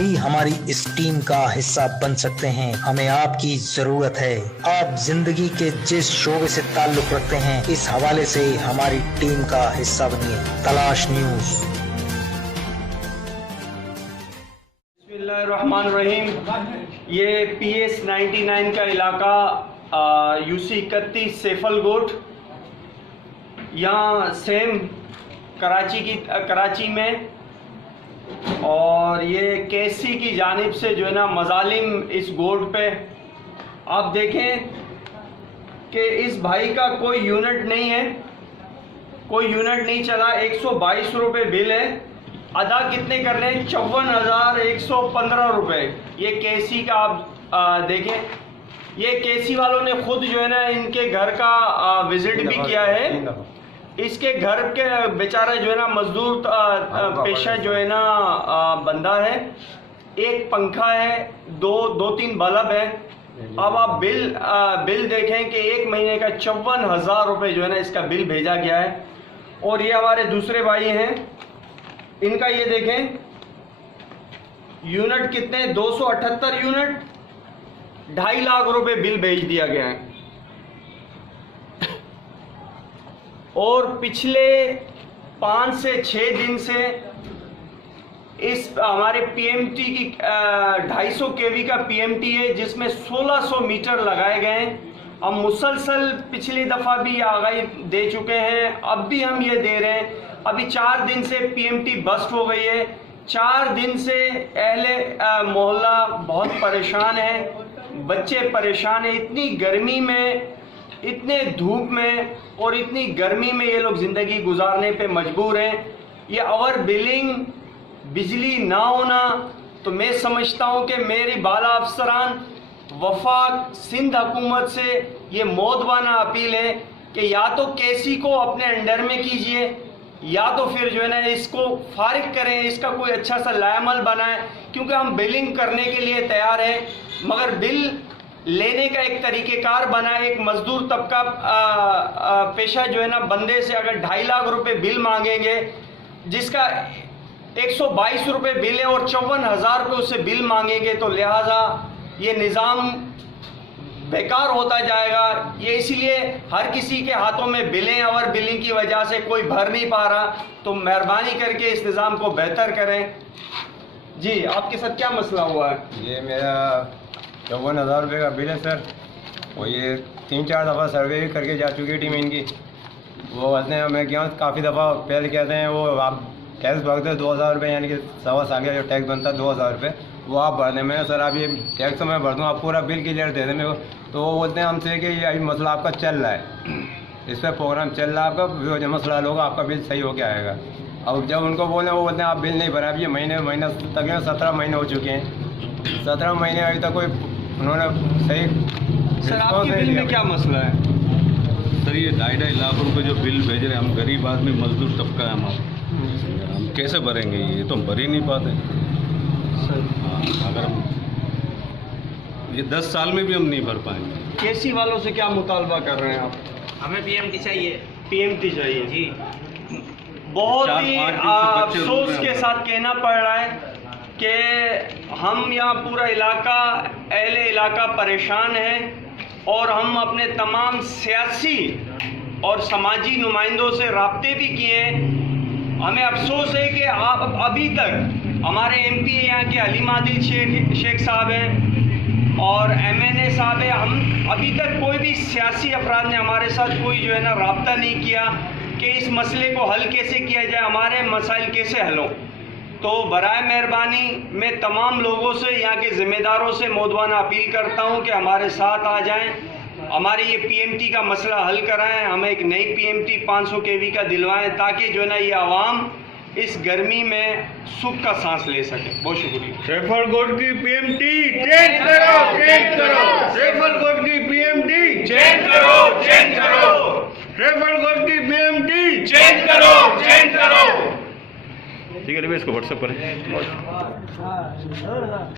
भी हमारी इस टीम का हिस्सा बन सकते हैं। हमें आपकी जरूरत है। आप जिंदगी के जिस शोबे से ताल्लुक रखते हैं, इस हवाले से हमारी टीम का हिस्सा बनिए। तलाश न्यूज। बिस्मिल्लाहिर्रहमानिर्रहीम। ये PS 99 का इलाका UC 31 सेफलगोट, यहाँ सेम कराची में, और ये केसी की जानिब से जो है ना मजालिम इस गोट पे। आप देखें कि इस भाई का कोई यूनिट नहीं है, कोई यूनिट नहीं चला। 122 रुपये बिल है। अदा कितने कर रहे हैं? 54,115 रुपये। ये केसी का आप देखें, ये केसी वालों ने खुद जो है ना इनके घर का विजिट भी किया है। इसके घर के बेचारा जो है ना मजदूर पेशा जो है ना बंदा है। एक पंखा है, दो तीन बल्ब है। अब आप बिल देखें कि एक महीने का 54,000 रुपये जो है ना इसका बिल भेजा गया है। और ये हमारे दूसरे भाई हैं, इनका ये देखें यूनिट कितने, 278 यूनिट, 2.5 लाख रुपए बिल भेज दिया गया है। और पिछले 5 से 6 दिन से इस हमारे PMT की 250 kV का PMT है, जिसमें 1600 मीटर लगाए गए हैं। हम मुसलसल पिछली दफ़ा भी आगाही दे चुके हैं, अब भी हम ये दे रहे हैं। अभी 4 दिन से PMT बस्ट हो गई है। 4 दिन से अहले मोहल्ला बहुत परेशान है, बच्चे परेशान हैं। इतनी गर्मी में, इतने धूप में और इतनी गर्मी में ये लोग ज़िंदगी गुजारने पे मजबूर हैं। ये ओवर बिलिंग, बिजली ना होना, तो मैं समझता हूँ कि मेरी बाला अफसरान वफाक सिंध हुकूमत से ये मौदबाना अपील है कि या तो केसी को अपने अंडर में कीजिए, या तो फिर जो है ना इसको फारिग करें, इसका कोई अच्छा सा लायामल बनाएं। क्योंकि हम बिलिंग करने के लिए तैयार हैं, मगर बिल लेने का एक तरीक़ेकार बनाए। एक मजदूर तबका पेशा जो है ना बंदे से अगर 2.5 लाख रुपए बिल मांगेंगे, जिसका 122 रुपये बिल है, और 54,000 रुपये उससे बिल मांगेंगे, तो लिहाजा ये निज़ाम बेकार होता जाएगा। ये इसीलिए हर किसी के हाथों में बिलें, और बिलिंग की वजह से कोई भर नहीं पा रहा। तो मेहरबानी करके इस निज़ाम को बेहतर करें। जी, आपके साथ क्या मसला हुआ है? ये मेरा 54,000 रुपये का बिल है सर। और ये 3-4 दफ़ा सर्वे भी करके जा चुकी है टीम इनकी। वो कहते हैं, मैं क्या काफ़ी दफ़ा पहले कहते हैं वो आप टैक्स भरते हैं 2,000 रुपये, यानी कि 1.25 साल का जो टैक्स बनता है 2,000 रुपये, वो आप भर दें। मैंने सर आप ये टैक्स तो मैं भर दूँ, आप पूरा बिल क्लियर दे दें मेरे को। तो वो बोलते हैं हमसे कि ये अभी मसला आपका चल रहा है, इस पर प्रोग्राम चल रहा है आपका, जो मसला होगा आपका बिल सही होके आएगा। अब जब उनको बोले, वो बोलते हैं आप बिल नहीं भरा। अब ये महीना तक 17 महीने हो चुके हैं। 17 महीने अभी तक कोई उन्होंने सही। सर आपके बिल में क्या मसला है? सर ये 2.5 लाख रुपए जो बिल भेज रहे हैं, हम गरीब आदमी मजदूर तबका है, हम कैसे भरेंगे? ये तो हम भर ही नहीं पाते। अगर हम ये 10 साल में भी हम नहीं भर पाएंगे। केसी वालों से क्या मुतालबा कर रहे हैं आप? हमें PMT चाहिए। PMT चाहिए जी। बहुत 4-5 ही दिन से बच्चे अफसोस रोक रहे के हैं। साथ कहना पड़ रहा है कि हम यहाँ पूरा इलाका, अहले इलाका परेशान है, और हम अपने तमाम सियासी और समाजी नुमाइंदों से राब्ते भी किए हैं। हमें अफसोस है कि आप अभी तक हमारे MP यहाँ के अली मादिल शेख साहब हैं और MNA साहब हैं, हम अभी तक कोई भी सियासी अफराद ने हमारे साथ कोई जो है ना राब्ता नहीं किया कि इस मसले को हल कैसे किया जाए, हमारे मसाइल कैसे हल हों। तो बराए मेहरबानी मैं तमाम लोगों से, यहाँ के ज़िम्मेदारों से मौदवाना अपील करता हूँ कि हमारे साथ आ जाएं, हमारे ये PMT का मसला हल कराएं, हमें एक नई PMT 500 kV का दिलवाएं, ताकि जो है ना ये आवाम इस गर्मी में सुख का सांस ले सके। बहुत शुक्रिया। सेफलगोट की PMT चेंज करो, चेंज करो। सेफलगोट की PMT चेंज करो, चेंज करो, सेफलगोट की PMT चेंज करो, चेंज करो। ठीक है, इसको व्हाट्सएप करें।